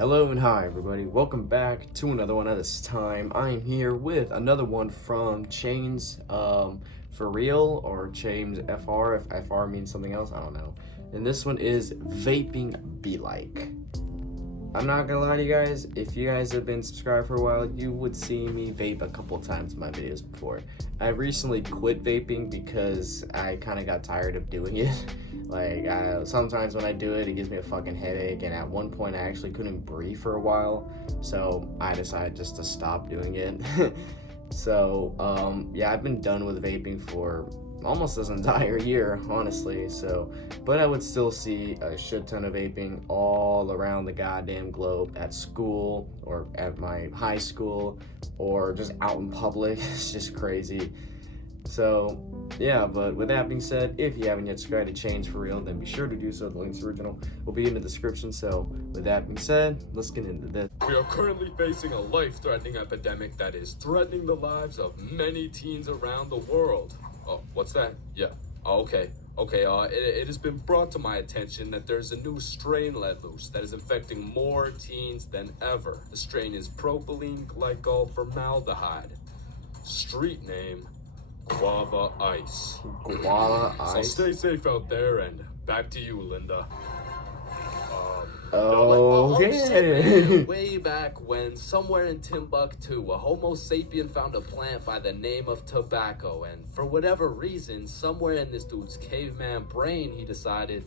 Hello and hi everybody, welcome back to another one. At this time I am here with another one from Chains For Real, or ChainsFR, if FR means something else, I don't know. And this one is Vaping Be Like. I'm not gonna lie to you guys, if you guys have been subscribed for a while, you would see me vape a couple times in my videos before. I recently quit vaping because I kind of got tired of doing it. Like, sometimes when I do it, it gives me a fucking headache, and at one point I actually couldn't breathe for a while, so I decided just to stop doing it. So, yeah, I've been done with vaping for almost this entire year, honestly, so, but I would still see a shit ton of vaping all around the goddamn globe, at school, or at my high school, or just out in public. It's just crazy. So, yeah, but with that being said, if you haven't yet subscribed to Chains For Real, then be sure to do so. The link's original will be in the description. So, with that being said, let's get into this. We are currently facing a life-threatening epidemic that is threatening the lives of many teens around the world. Oh, what's that? Yeah. Oh, okay. It has been brought to my attention that there's a new strain let loose that is infecting more teens than ever. The strain is propylene glycol formaldehyde. Street name, Guava Ice. Guava Ice? So stay safe out there, and back to you, Linda. Okay. Way back when, somewhere in Timbuktu, a Homo sapien found a plant by the name of tobacco, and for whatever reason, somewhere in this dude's caveman brain, he decided,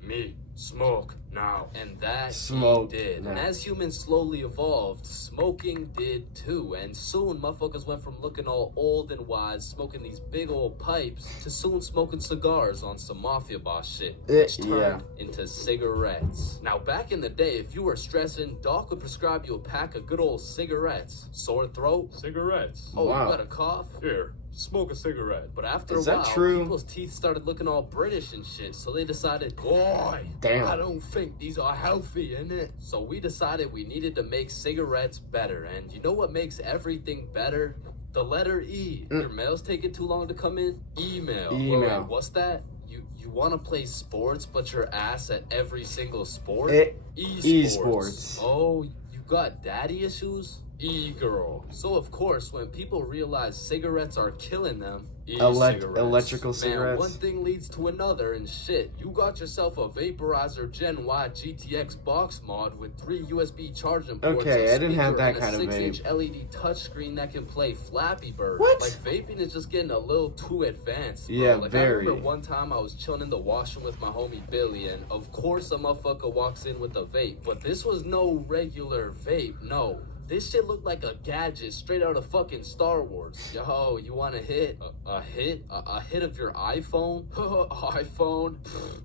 Me, smoke now. and that Smoke he did. now. And as humans slowly evolved, smoking did too. And soon, motherfuckers went from looking all old and wise, smoking these big old pipes, to soon smoking cigars on some mafia boss shit, which turned into cigarettes. Now, back in the day, if you were stressing, Doc would prescribe you a pack of good old cigarettes. Sore throat? Cigarettes. Oh, Wow. you got a cough? Here, smoke a cigarette. But after Is a that while, true? people's teeth started looking all British and shit, so they decided, boy, Damn. I don't think these are healthy, innit? So we decided we needed to make cigarettes better, and you know what makes everything better? The letter E. Your mail's taking too long to come in? Email. Email. Wait, what's that? You want to play sports, but you're ass at every single sport? Esports. Oh, you got daddy issues? E-girl. So of course, when people realize cigarettes are killing them, e-cigarettes. Electrical Man, cigarettes. one thing leads to another, and shit, you got yourself a vaporizer Gen Y GTX box mod with 3 USB charging ports. Okay, a I didn't have speaker, that and kind of a 6-inch vape. LED touchscreen that can play Flappy Bird. What? Like, vaping is just getting a little too advanced, bro. Yeah, like, very. I remember one time I was chilling in the washroom with my homie Billy, and of course a motherfucker walks in with a vape. But this was no regular vape, no. This shit looked like a gadget straight out of fucking Star Wars. Yo, you want a hit? A hit? A hit of your iPhone? iPhone?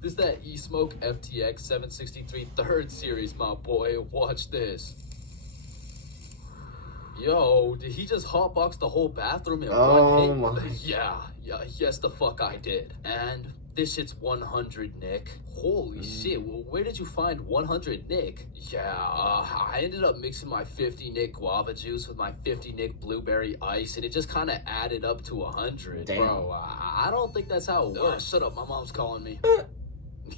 This that E-Smoke FTX 763 3rd series, my boy. Watch this. Yo, did he just hotbox the whole bathroom in one hit? My. Yes, the fuck I did. And this shit's 100 Nick. Holy shit, well, where did you find 100 Nick? Yeah, I ended up mixing my 50 Nick guava juice with my 50 Nick blueberry ice, and it just kind of added up to 100. Damn. Bro, I don't think that's how it works. Shut up, my mom's calling me.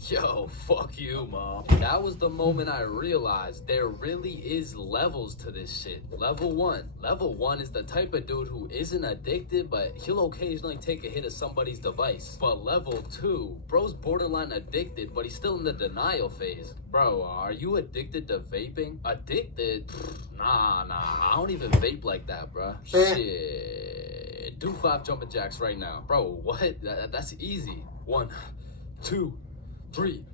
Yo, fuck you, Mom. That was the moment I realized there really is levels to this shit. Level 1. Level 1 is the type of dude who isn't addicted, but he'll occasionally take a hit of somebody's device. But level 2, bro's borderline addicted, but he's still in the denial phase. Bro, are you addicted to vaping? Addicted? Nah, I don't even vape like that, bro. Shit. Do 5 jumping jacks right now. Bro, what? That's easy. 1, 2, 3.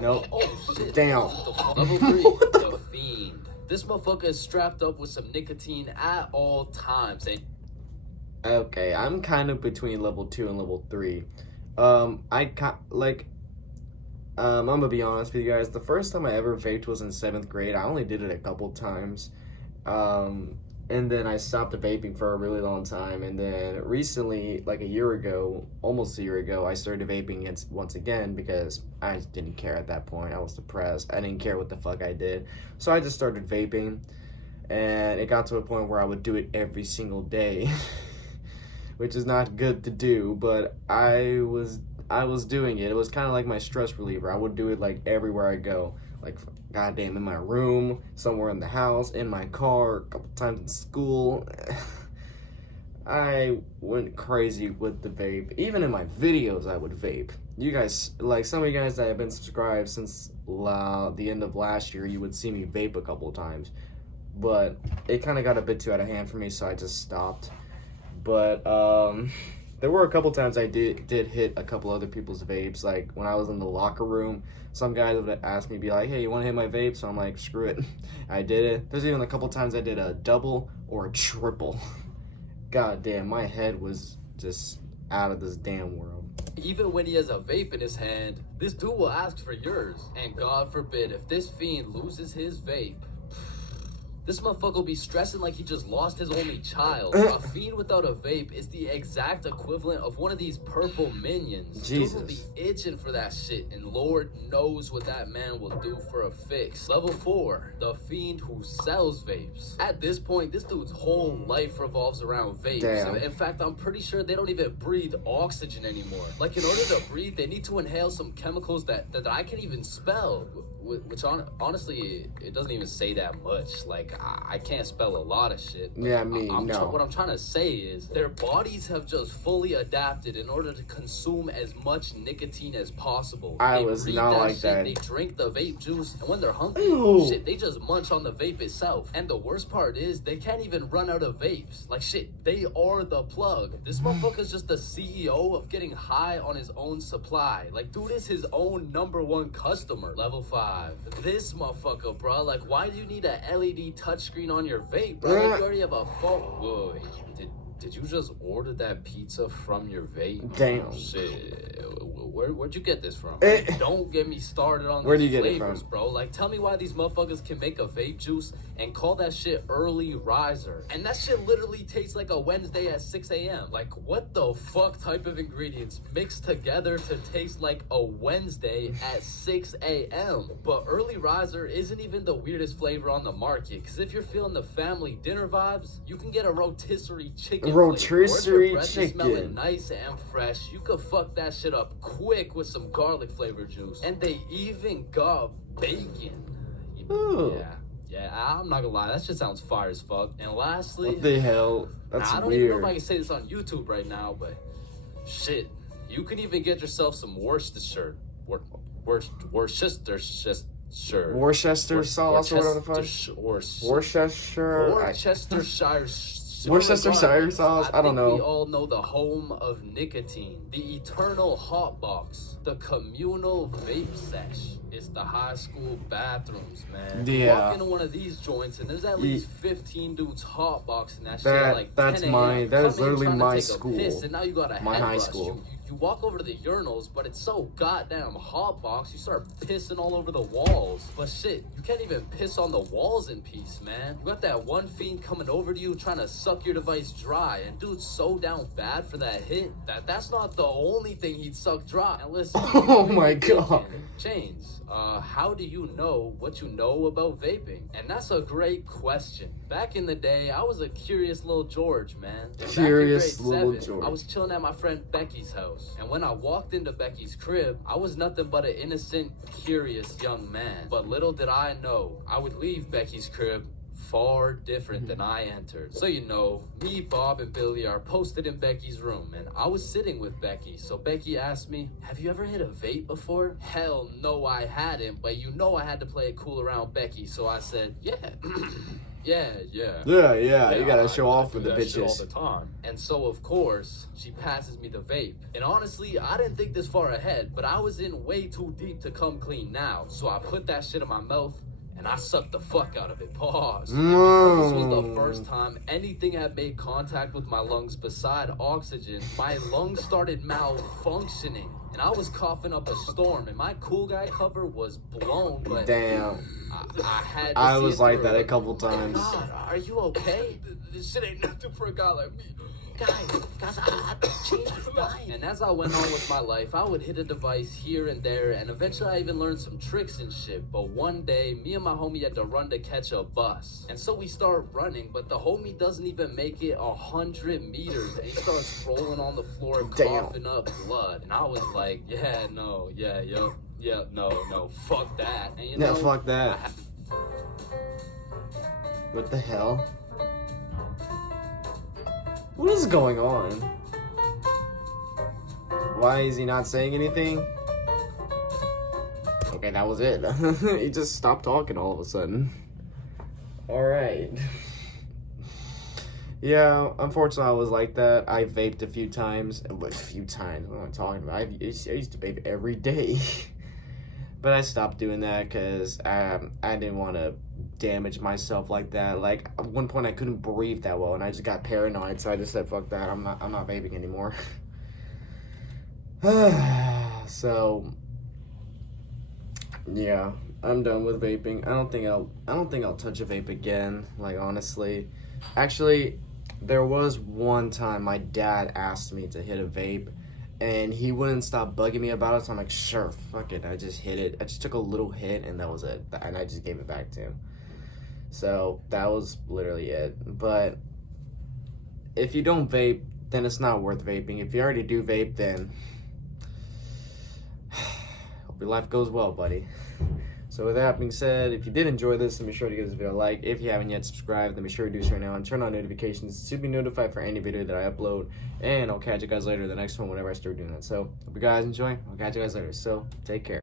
Nope. Oh shit. Damn. Level 3, the fiend. This motherfucker is strapped up with some nicotine at all times. And Okay, I'm kind of between level 2 and level 3. I'm gonna be honest with you guys. The first time I ever vaped was in 7th grade. I only did it a couple times. And then I stopped vaping for a really long time. And then recently, like almost a year ago, I started vaping once again because I just didn't care at that point. I was depressed. I didn't care what the fuck I did. So I just started vaping. And it got to a point where I would do it every single day, which is not good to do. But I I was doing it. It was kind of like my stress reliever. I would do it like everywhere I go. Like, goddamn, in my room, somewhere in the house, in my car, a couple times in school. I went crazy with the vape. Even in my videos, I would vape. You guys, like some of you guys that have been subscribed since the end of last year, you would see me vape a couple of times. But it kind of got a bit too out of hand for me, so I just stopped. But there were a couple times I did hit a couple other people's vapes. Like when I was in the locker room, some guys would ask me, be like, hey, you want to hit my vape? So I'm like, screw it. I did it. There's even a couple times I did a double or a triple. God damn, my head was just out of this damn world. Even when he has a vape in his hand, this dude will ask for yours. And God forbid, if this fiend loses his vape, this motherfucker will be stressing like he just lost his only child. A fiend without a vape is the exact equivalent of one of these purple minions. Jesus. Dude will be itching for that shit, and Lord knows what that man will do for a fix. Level 4, the fiend who sells vapes. At this point, this dude's whole life revolves around vapes. Damn. In fact, I'm pretty sure they don't even breathe oxygen anymore. Like, in order to breathe, they need to inhale some chemicals that I can't even spell. Which honestly, it doesn't even say that much. Like, I can't spell a lot of shit. Yeah, me, no. What I'm trying to say is their bodies have just fully adapted in order to consume as much nicotine as possible. I was not like that. They drink the vape juice, and when they're hungry, shit, they just munch on the vape itself. And the worst part is they can't even run out of vapes. Like, shit, they are the plug. This motherfucker's just the CEO of getting high on his own supply. Like, dude is his own #1 customer. Level 5. This motherfucker, bro. Like, why do you need a LED touchscreen on your vape, bro? Like, you already have a phone. Whoa, did you just order that pizza from your vape? Damn. Shit. Where'd you get this from? Eh. Don't get me started on Where do you these get it flavors, from? bro. Like, tell me why these motherfuckers can make a vape juice and call that shit early riser. And that shit literally tastes like a Wednesday at 6 a.m. Like, what the fuck type of ingredients mixed together to taste like a Wednesday at 6 a.m.? But early riser isn't even the weirdest flavor on the market. Because if you're feeling the family dinner vibes, you can get a rotisserie chicken Rotisserie flavor. Or if your breath is chicken. smelling nice and fresh, you could fuck that shit up quick with some garlic flavored juice. And they even got bacon. Ooh. Yeah, I'm not gonna lie, that shit sounds fire as fuck. And lastly, What the hell? That's I don't even know if weird. I can say this on YouTube right now, but shit, you can even get yourself some Worcestershire sauce or whatever the fuck. Worcestershire sauce? I don't know. We all know the home of nicotine, the eternal hot box, the communal vape sesh. It's the high school bathrooms, man. You Yeah. walk into one of these joints and there's at least 15 dudes hot boxing that shit at like 10 That's a.m. my, that is Come in literally trying to my take a school. piss, and now you got a My head high rush. school. You walk over to the urinals, but it's so goddamn hot box, you start pissing all over the walls. But shit, you can't even piss on the walls in peace, man. You got that one fiend coming over to you trying to suck your device dry, and dude's so down bad for that hit that's not the only thing he'd suck dry. And listen, Oh my god. Chains, how do you know what you know about vaping? And that's a great question. Back in the day, I was a curious little George, man. And Curious back in grade little 7, George. I was chilling at my friend Becky's house. And when I walked into Becky's crib, I was nothing but an innocent, curious young man. But little did I know, I would leave Becky's crib far different than I entered. So you know, me, Bob, and Billy are posted in Becky's room, and I was sitting with Becky. So Becky asked me, have you ever hit a vape before? Hell no, I hadn't, but you know I had to play it cool around Becky, so I said, yeah. Yeah, You gotta show I off do with the that shit all bitches. the time. And so, of course, she passes me the vape. And honestly, I didn't think this far ahead, but I was in way too deep to come clean now. So I put that shit in my mouth, and I sucked the fuck out of it. Pause. And because this was the first time anything had made contact with my lungs beside oxygen, my lungs started malfunctioning. And I was coughing up a storm, and my cool guy cover was blown, but Damn. I had to I see was it like through. that a couple times. God, are you okay? This shit ain't nothing for a guy like me. Guys, James is dying. And as I went on with my life, I would hit a device here and there, and eventually I even learned some tricks and shit. But one day, me and my homie had to run to catch a bus. And so we start running, but the homie doesn't even make it 100 meters, and he starts rolling on the floor, coughing up blood. And I was like, no, fuck that. And you know, fuck that. What the hell? What is going on? Why is he not saying anything? Okay, that was it. He just stopped talking all of a sudden. Alright. Yeah, unfortunately I was like that. I vaped a few times. What am I talking about? I used to vape every day. But I stopped doing that because I didn't want to damage myself like that. Like, at one point I couldn't breathe that well, and I just got paranoid, so I just said, fuck that, I'm not vaping anymore. So, yeah, I'm done with vaping. I don't think I'll touch a vape again, like, honestly. Actually, there was one time my dad asked me to hit a vape, and he wouldn't stop bugging me about it, so I'm like, sure, fuck it. I just hit it. I just took a little hit, and that was it. And I just gave it back to him. So, that was literally it. But, if you don't vape, then it's not worth vaping. If you already do vape, then hope your life goes well, buddy. So with that being said, if you did enjoy this, then be sure to give this video a like. If you haven't yet subscribed, then be sure to do so right now and turn on notifications to be notified for any video that I upload. And I'll catch you guys later in the next one whenever I start doing that. So hope you guys enjoy. I'll catch you guys later. So take care.